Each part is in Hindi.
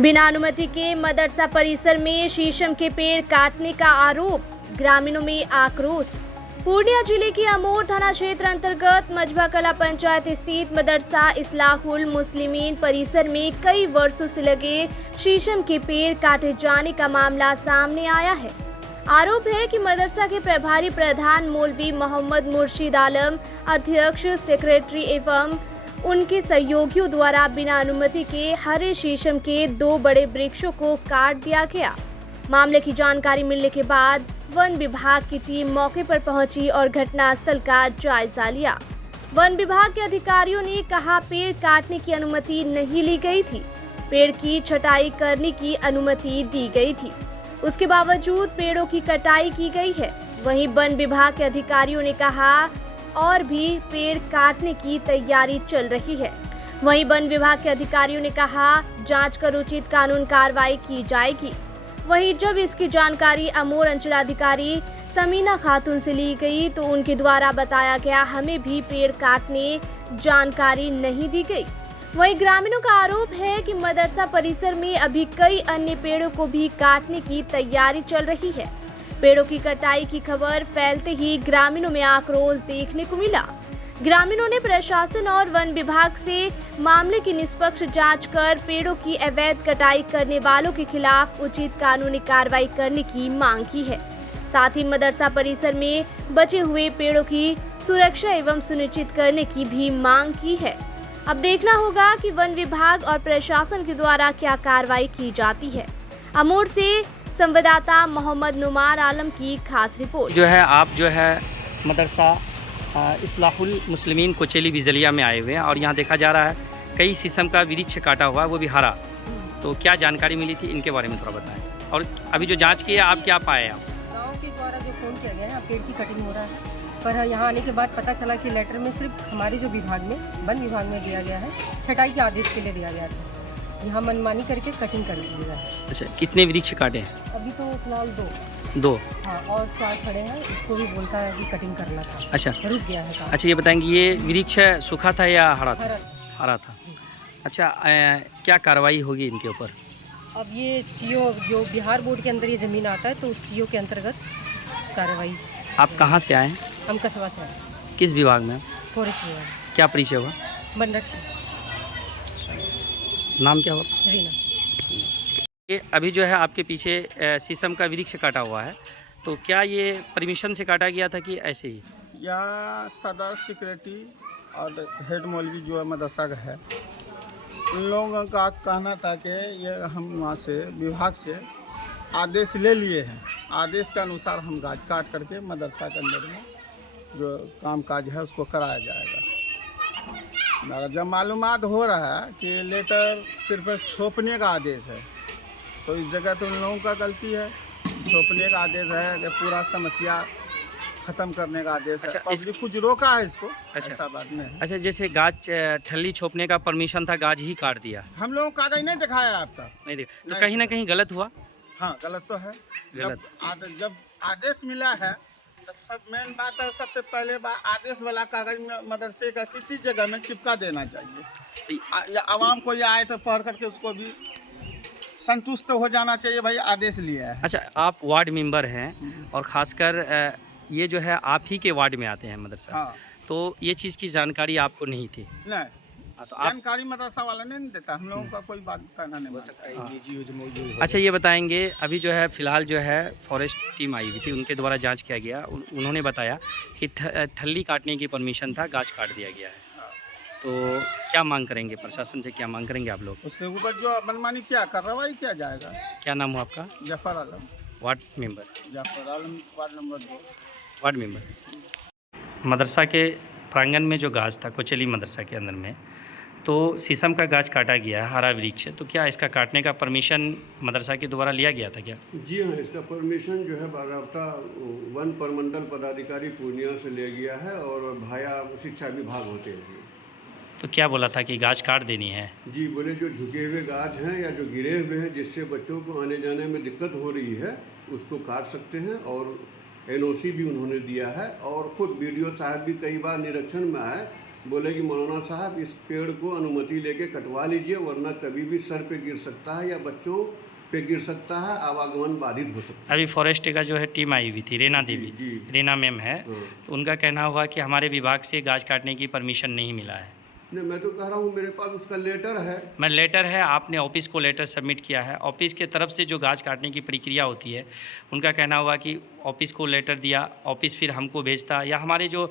बिना अनुमति के मदरसा परिसर में शीशम के पेड़ काटने का आरोप, ग्रामीणों में आक्रोश। पूर्णिया जिले के अमोर थाना क्षेत्र अंतर्गत मजबा कला पंचायत स्थित मदरसा इस्लाहुल मुस्लिमीन परिसर में कई वर्षों से लगे शीशम के पेड़ काटे जाने का मामला सामने आया है। आरोप है कि मदरसा के प्रभारी प्रधान मौलवी मोहम्मद मुर्शिद आलम, अध्यक्ष, सेक्रेटरी एवं उनके सहयोगियों द्वारा बिना अनुमति के हरे शीशम के 2 बड़े वृक्षों को काट दिया गया। मामले की जानकारी मिलने के बाद वन विभाग की टीम मौके पर पहुंची और घटनास्थल का जायजा लिया। वन विभाग के अधिकारियों ने कहा, पेड़ काटने की अनुमति नहीं ली गई थी, पेड़ की छटाई करने की अनुमति दी गई थी, उसके बावजूद पेड़ों की कटाई की गई है। वहीं वन विभाग के अधिकारियों ने कहा और भी पेड़ काटने की तैयारी चल रही है। वहीं वन विभाग के अधिकारियों ने कहा, जांच कर उचित कानून कार्रवाई की जाएगी। वहीं जब इसकी जानकारी अमोर अंचलाधिकारी समीना खातून से ली गई तो उनके द्वारा बताया गया, हमें भी पेड़ काटने जानकारी नहीं दी गई। वहीं ग्रामीणों का आरोप है कि मदरसा परिसर में अभी कई अन्य पेड़ों को भी काटने की तैयारी चल रही है। पेड़ों की कटाई की खबर फैलते ही ग्रामीणों में आक्रोश देखने को मिला। ग्रामीणों ने प्रशासन और वन विभाग से मामले की निष्पक्ष जांच कर पेड़ों की अवैध कटाई करने वालों के खिलाफ उचित कानूनी कार्रवाई करने की मांग की है। साथ ही मदरसा परिसर में बचे हुए पेड़ों की सुरक्षा एवं सुनिश्चित करने की भी मांग की है। अब देखना होगा कि वन विभाग और प्रशासन के द्वारा क्या कार्रवाई की जाती है। अमोर से संवाददाता मोहम्मद नुमार आलम की खास रिपोर्ट। जो है आप जो है मदरसा इस्लाहुल मुस्लिमीन कोचेली बिजलिया में आए हुए हैं और यहाँ देखा जा रहा है कई शीशम का वृक्ष काटा हुआ है, वो भी हरा। तो क्या जानकारी मिली थी इनके बारे में थोड़ा बताएं। और अभी जो जांच की है आप क्या पाए? आप गाँव के द्वारा जो फ़ोन किया गया है, पेड़ की कटिंग हो रहा है, पर यहाँ आने के बाद पता चला कि लेटर में सिर्फ हमारे जो विभाग में वन विभाग में दिया गया है, छटाई के आदेश के लिए दिया गया था। यहाँ मनमानी करके कटिंग कर दी गई है। अच्छा, कितने वृक्ष काटे हैं? अभी तो फिलहाल 2 हाँ, और 4 खड़े हैं, उसको भी बोलता है कि कटिंग करना था। अच्छा, रुक गया है काम। अच्छा ये बताएंगे, ये वृक्ष सूखा था या हरा था? हरा। हरा था। अच्छा, क्या कार्रवाई होगी इनके ऊपर? अब ये सीओ जो बिहार बोर्ड के अंदर ये ज़मीन आता है, तो उस सीओ के अंतर्गत कार्रवाई। आप कहाँ से आए हैं? हम कछवा से हैं। किस विभाग में? फॉरेस्ट विभाग। क्या परिचय हुआ? वन रक्षक। नाम क्या हुआ? रीना। ये अभी जो है आपके पीछे शीशम का वृक्ष काटा हुआ है, तो क्या ये परमिशन से काटा गया था कि ऐसे ही? यहाँ सदर सेक्रेटरी और हेड मौलवी जो है मदरसा का है, उन लोगों का कहना था कि ये हम वहाँ से विभाग से आदेश ले लिए हैं, आदेश के अनुसार हम गाछ काट करके मदरसा के अंदर में जो काम काज है उसको कराया जाएगा। मगर जब मालूमात हो रहा है कि लेटर सिर्फ छोपने का आदेश है, तो इस जगह तो उन लोगों का गलती है। छोपने का आदेश है कि पूरा समस्या ख़त्म करने का आदेश है। अच्छा, पब्लिक कुछ रोका है इसको। अच्छा, ऐसा बात नहीं है। अच्छा, जैसे गाछ ठल्ली छोपने का परमिशन था, गाछ ही काट दिया। हम लोगों को कागज नहीं दिखाया आपका। नहीं देखा, तो नहीं कहीं ना कहीं गलत हुआ। हाँ, गलत तो है। गलत। जब आदेश मिला है तब सब मेन बात है, सबसे पहले आदेश वाला कागज में मदरसे का किसी जगह में चिपका देना चाहिए। आवाम को ये आए तो पढ़ करके उसको भी संतुष्ट हो जाना चाहिए, भाई आदेश लिया है। अच्छा, आप वार्ड मेंबर हैं और ख़ासकर ये जो है आप ही के वार्ड में आते हैं मदरसा। हाँ। तो ये चीज़ की जानकारी आपको नहीं थी? नहीं, तो आप जानकारी मदरसा वाला नहीं देता, हम लोगों का कोई बात करना नहीं होता। अच्छा ये बताएंगे, अभी जो है फ़िलहाल जो है फॉरेस्ट टीम आई हुई थी, उनके द्वारा जांच किया गया। उन्होंने बताया कि ठल्ली काटने की परमिशन था, गाछ काट दिया गया है। तो क्या मांग करेंगे, प्रशासन से क्या मांग करेंगे आप लोग? उसके ऊपर जो मनमानी क्या कार्रवाई किया जाएगा। क्या नाम हुआ आपका? Zafar Alam. Ward member? Zafar Alam, ward number 2। Ward member. मदरसा के प्रांगण में जो गाछ था कोचेली मदरसा के अंदर में, तो शीशम का गाछ काटा गया है, हरा वृक्ष, तो क्या इसका काटने का परमिशन मदरसा के द्वारा लिया गया था क्या? जी हाँ, इसका परमिशन जो है बाकायदा वन प्रमंडल पदाधिकारी पूर्णिया से ले गया है और भाया शिक्षा विभाग होते हुए। तो क्या बोला था कि गाछ काट देनी है? जी, बोले जो झुके हुए गाछ हैं या जो गिरे हुए हैं जिससे बच्चों को आने जाने में दिक्कत हो रही है, उसको काट सकते हैं। और NOC भी उन्होंने दिया है और खुद BDO साहब भी कई बार निरीक्षण में आए बोले कि मौलाना साहब इस पेड़ को अनुमति लेके कटवा लीजिए, वरना कभी भी सर पे गिर सकता है या बच्चों पे गिर सकता है, आवागमन बाधित हो सकता है। अभी फॉरेस्ट का जो है टीम आई हुई थी, रेना देवी, जी। रेना मैम है, हाँ। तो उनका कहना हुआ कि हमारे विभाग से गाछ काटने की परमिशन नहीं मिला है। नहीं, मैं तो कह रहा हूँ मेरे पास उसका लेटर है। मैं लेटर है, आपने ऑफिस को लेटर सबमिट किया है, ऑफिस के तरफ से जो गाछ काटने की प्रक्रिया होती है उनका कहना हुआ कि ऑफिस को लेटर दिया, ऑफिस फिर हमको भेजता या हमारे जो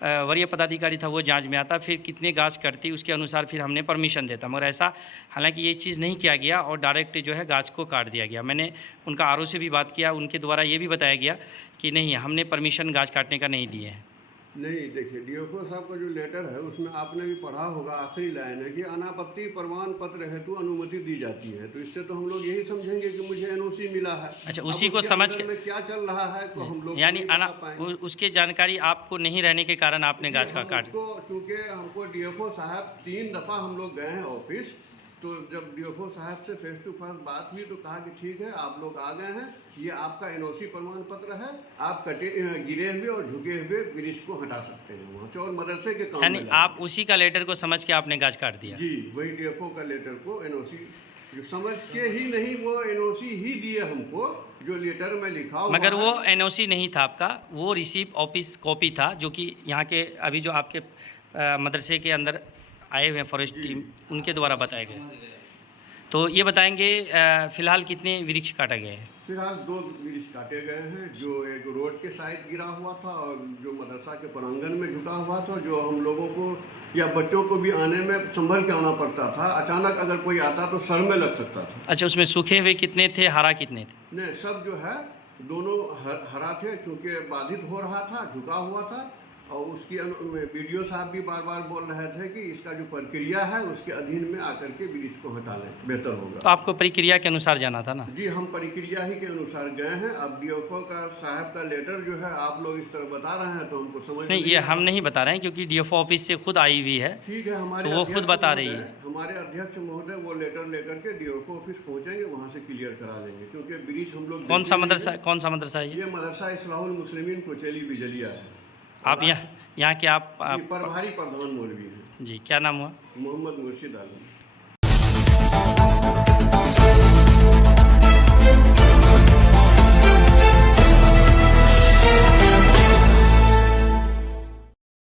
वरीय पदाधिकारी था वो जांच में आता, फिर कितने गाछ कटती उसके अनुसार फिर हमने परमिशन देता, मगर ऐसा हालांकि ये चीज़ नहीं किया गया और डायरेक्ट जो है गाछ को काट दिया गया। मैंने उनका आरओ से भी बात किया, उनके द्वारा ये भी बताया गया कि नहीं, हमने परमिशन गाछ काटने का नहीं दिए हैं। नहीं, देखिए डीएफओ साहब का जो लेटर है उसमें आपने भी पढ़ा होगा, आखिरी लाइन है कि अनापत्ति प्रमाण पत्र हेतु अनुमति दी जाती है। तो इससे तो हम लोग यही समझेंगे कि मुझे एनओसी मिला है। अच्छा, अब उसी को उसके समझ अंदर के में क्या चल रहा है तो हम लोग यानी नहीं बता पाएंगे। उसकी जानकारी आपको नहीं रहने के कारण आपने गाछ का काट। चूँकि हमको डीएफओ साहब 3 दफ़ा हम लोग गए हैं ऑफिस, तो जब डीएफओ साहब से फेस टू फेस बात हुई तो कहा कि ठीक है, आप लोग आ गए हैं, ये आपका एनओसी प्रमाण पत्र है, आप गिरे हुए और झुके हुए वृक्ष को हटा सकते हैं वहाँ से और मदरसे के काम यानी में आप उसी का लेटर को समझ के आपने गाछ काट दिया? जी, वही डीएफओ का लेटर को एनओसी समझ के ही नहीं, वो एनओसी ही दिए हमको जो लेटर में लिखा हुआ। मगर वो एनओसी नहीं था आपका, वो रिसीव ऑफिस कॉपी था, जो कि यहाँ के अभी जो आपके मदरसे के अंदर आए हुए हैं फॉरेस्ट टीम, उनके द्वारा बताए गए। तो ये बताएंगे फ़िलहाल कितने वृक्ष काटा गए हैं? फिलहाल 2 वृक्ष काटे गए हैं, जो एक रोड के साइड गिरा हुआ था और जो मदरसा के प्रांगण में झुका हुआ था, जो हम लोगों को या बच्चों को भी आने में संभल के आना पड़ता था, अचानक अगर कोई आता तो सर में लग सकता था। अच्छा, उसमें सूखे हुए कितने थे, हरा कितने थे? नहीं, सब जो है दोनों हरा थे, चूँकि बाधित हो रहा था, झुका हुआ था। और उसकी वीडियो साहब भी बार बार बोल रहे थे कि इसका जो प्रक्रिया है उसके अधीन में आकर के वृक्ष को हटा लें, बेहतर होगा। तो आपको प्रक्रिया के अनुसार जाना था ना? जी, हम प्रक्रिया ही के अनुसार गए हैं। अब डीएफओ का साहब का लेटर जो है आप लोग इस तरह बता रहे हैं तो हमको समझ नहीं, ये हम नहीं बता रहे हैं, क्योंकि डीएफओ ऑफिस से खुद आई हुई है। ठीक है, हमारे तो वो खुद बता रही है। हमारे अध्यक्ष महोदय वो लेटर लेकर के डीएफओ ऑफिस पहुंचेंगे, वहां से क्लियर करा लेंगे, क्योंकि वृक्ष हम लोग कौन सा मदरसा है ये? ये मदरसा इस्लाहुल मुस्लिमीन कोचेली बिजलिया है। आप यहाँ के आप प्रभारी प्रधान मौलवी हैं। जी, क्या नाम हुआ? मोहम्मद मुर्शिद आलम।